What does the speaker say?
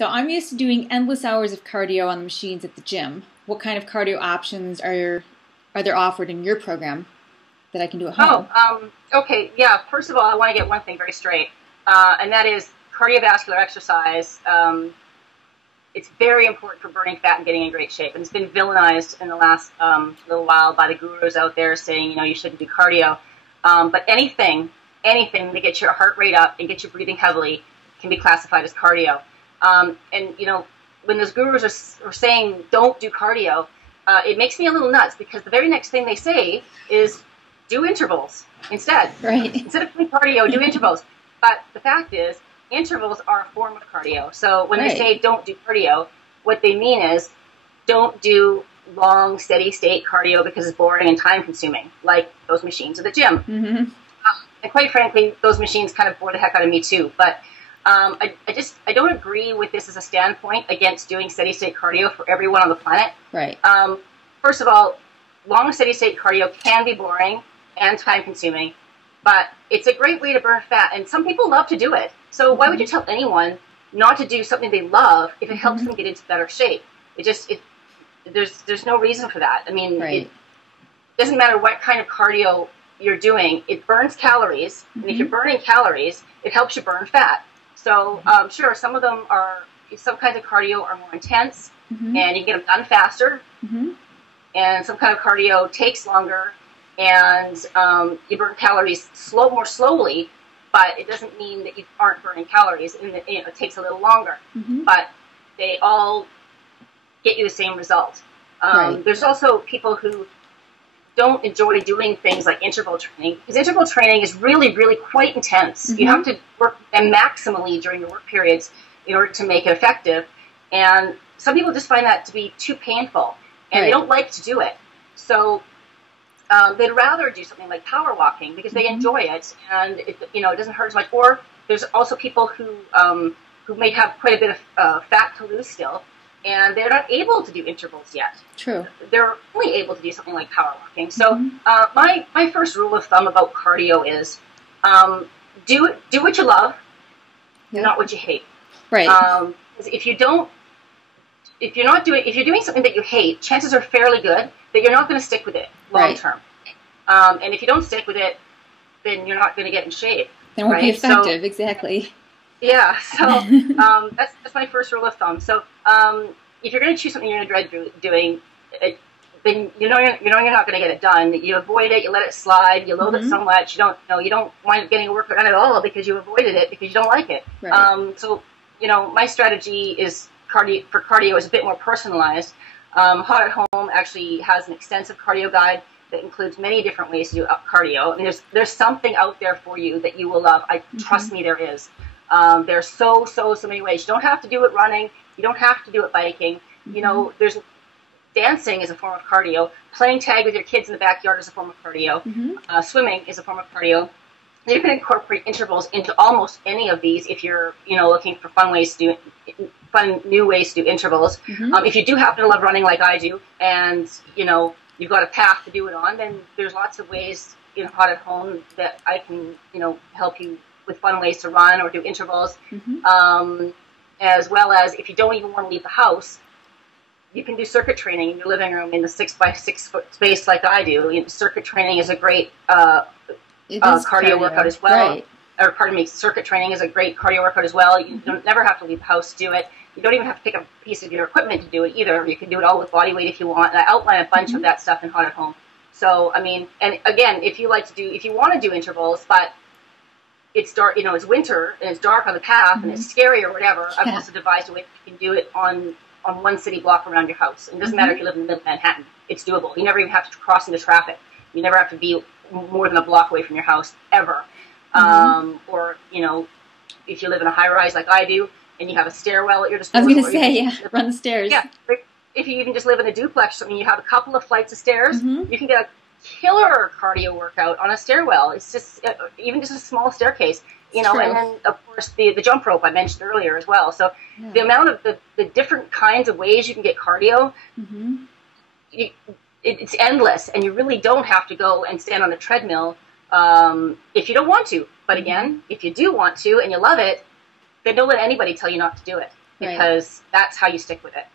So I'm used to doing endless hours of cardio on the machines at the gym. What kind of cardio options are there offered in your program that I can do at home? Okay, yeah. First of all, I want to get one thing very straight, and that is cardiovascular exercise. It's very important for burning fat and getting in great shape, and it's been villainized in the last little while by the gurus out there saying, you shouldn't do cardio. But anything to get your heart rate up and get you breathing heavily can be classified as cardio. And when those gurus are saying don't do cardio, it makes me a little nuts, because the very next thing they say is do intervals instead. Right. Instead of doing cardio, do intervals. But the fact is, intervals are a form of cardio. So when they say don't do cardio, what they mean is don't do long, steady state cardio because it's boring and time consuming, like those machines at the gym. Mm-hmm. And quite frankly, those machines kind of bore the heck out of me too. But I don't agree with this as a standpoint against doing steady state cardio for everyone on the planet. Right. First of all, long steady state cardio can be boring and time consuming, but it's a great way to burn fat, and some people love to do it. So why would you tell anyone not to do something they love if it helps them get into better shape? There's no reason for that. I mean, it doesn't matter what kind of cardio you're doing, it burns calories, and if you're burning calories, it helps you burn fat. So sure, some kinds of cardio are more intense, and you can get them done faster, and some kind of cardio takes longer, and you burn calories more slowly, but it doesn't mean that you aren't burning calories, and it takes a little longer. But they all get you the same result. There's also people who don't enjoy doing things like interval training, because interval training is really, really quite intense. You have to work them maximally during your work periods in order to make it effective. And some people just find that to be too painful, and they don't like to do it. So they'd rather do something like power walking because they enjoy it, and it doesn't hurt as much. Or there's also people who may have quite a bit of fat to lose still, and they're not able to do intervals yet. True. They're only able to do something like power walking. So my first rule of thumb about cardio is do what you love, not what you hate. Right. If you're doing something that you hate, chances are fairly good that you're not going to stick with it long term. And if you don't stick with it, then you're not going to get in shape. Then it won't be effective. Exactly. Yeah, so that's my first rule of thumb. So if you're going to choose something you're going to dread doing, then you're not going to get it done. You avoid it, you let it slide, you loathe it so much, you don't wind up getting a workout done at all because you avoided it because you don't like it. Right. So my strategy is cardio is a bit more personalized. Hot at Home actually has an extensive cardio guide that includes many different ways to do cardio. I mean, there's something out there for you that you will love. Trust me, there is. There's so many ways. You don't have to do it running. You don't have to do it biking. There's dancing is a form of cardio. Playing tag with your kids in the backyard is a form of cardio. Swimming is a form of cardio. You can incorporate intervals into almost any of these if you're, looking for fun new ways to do intervals. If you do happen to love running like I do, and you've got a path to do it on, then there's lots of ways Hot at Home that I can help you with fun ways to run or do intervals, as well as if you don't even want to leave the house, you can do circuit training in your living room in the 6x6 foot space like I do. Circuit training is a great cardio workout as well. Right. Or pardon me, circuit training is a great cardio workout as well. You don't never have to leave the house to do it. You don't even have to pick up a piece of your equipment to do it either. You can do it all with body weight if you want. And I outline a bunch of that stuff in Hot at Home. So, I mean, and again, if you want to do intervals, but it's dark, it's winter and it's dark on the path and it's scary or whatever, I've also devised a way that you can do it on one city block around your house. And it doesn't matter if you live in the middle of Manhattan. It's doable. You never even have to cross into traffic. You never have to be more than a block away from your house, ever. Or, if you live in a high-rise like I do, and you have a stairwell at your disposal. I was going to say, run the stairs. Yeah. If you even just live in a duplex, you have a couple of flights of stairs, you can get a killer cardio workout on a stairwell. It's just, even just a small staircase, and then, of course, the jump rope I mentioned earlier as well. So the amount of the different kinds of ways you can get cardio, it's endless, and you really don't have to go and stand on the treadmill if you don't want to. But again, if you do want to and you love it, then don't let anybody tell you not to do it. because that's how you stick with it.